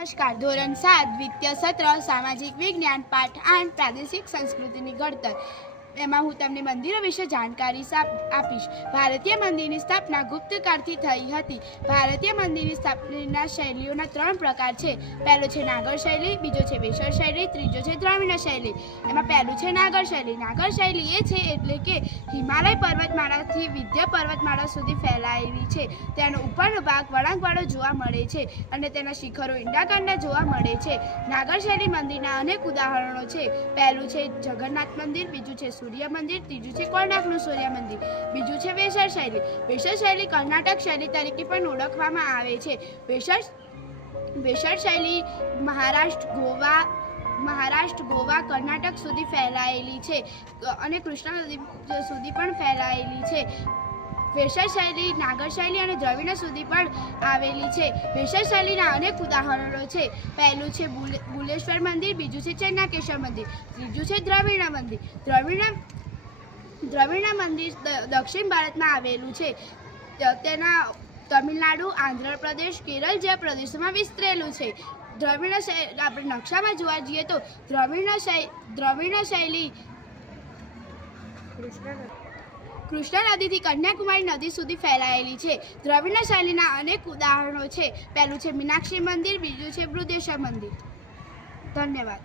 નમસ્કાર. ધોરણ 7 દ્વિતીય સત્ર સામાજિક વિજ્ઞાન પાઠ 8 પ્રાદેશિક સંસ્કૃતિની ઘડતર. એમાં હું તમને મંદિરો વિશે જાણકારી આપીશ. ભારતીય મંદિરની સ્થાપના ગુપ્તકાળથી થઈ હતી. ભારતીય મંદિરની સ્થાપનાના શૈલીઓના 3 પ્રકાર છે. પહેલો છે નાગર શૈલી, બીજો છે વેસર શૈલી, ત્રીજો છે દ્રવિડ શૈલી. એમાં પહેલું છે નાગર શૈલી. નાગર શૈલી એ છે એટલે કે હિમાલય પર્વતમાળાથી વિંધ્ય પર્વતમાળા સુધી ફેલાયેલી છે. તેનો ઉપરનો ભાગ વળાંકવાળો જોવા મળે છે અને તેના શિખરો ઈંડાકારના જોવા મળે છે. નાગર શૈલી મંદિરના અનેક ઉદાહરણો છે. પહેલું છે જગન્નાથ મંદિર, બીજું છે સૂર્ય મંદિર, ત્રીજું છે કોણાર્કનું સૂર્ય મંદિર, બીજું છે વેસર શૈલી. વેસર શૈલી કર્ણાટક શૈલી તરીકે પણ ઓળખવામાં આવે છે. વેસર શૈલી મહારાષ્ટ્ર, ગોવા, કર્ણાટક સુધી ફેલાયેલી છે અને કૃષ્ણ નદી સુધી પણ ફેલાયેલી છે. વેસર શૈલી નાગર શૈલી અને દ્રવિડ સુધી પણ આવેલી છે. વેસર શૈલીના અનેક ઉદાહરણો છે. પહેલું છે બુલેશ્વર મંદિર, બીજું છે ચેન્નાકેશ્વર મંદિર, ત્રીજું છે દ્રવિડ મંદિર. દ્રવિડ મંદિર દક્ષિણ ભારતમાં આવેલું છે. તેના તમિલનાડુ, આંધ્રપ્રદેશ, કેરળ જેવા પ્રદેશોમાં વિસ્તરેલું છે. દ્રવિડ આપણે નકશામાં જોવા જઈએ તો દ્રવિડ શૈલી કૃષ્ણ નદીથી કન્યાકુમારી નદી સુધી ફેલાયેલી છે. દ્રવિડ શૈલીના અનેક ઉદાહરણો છે. પહેલું છે મીનાક્ષી મંદિર, બીજું છે બૃહદેશ્વર મંદિર. ધન્યવાદ.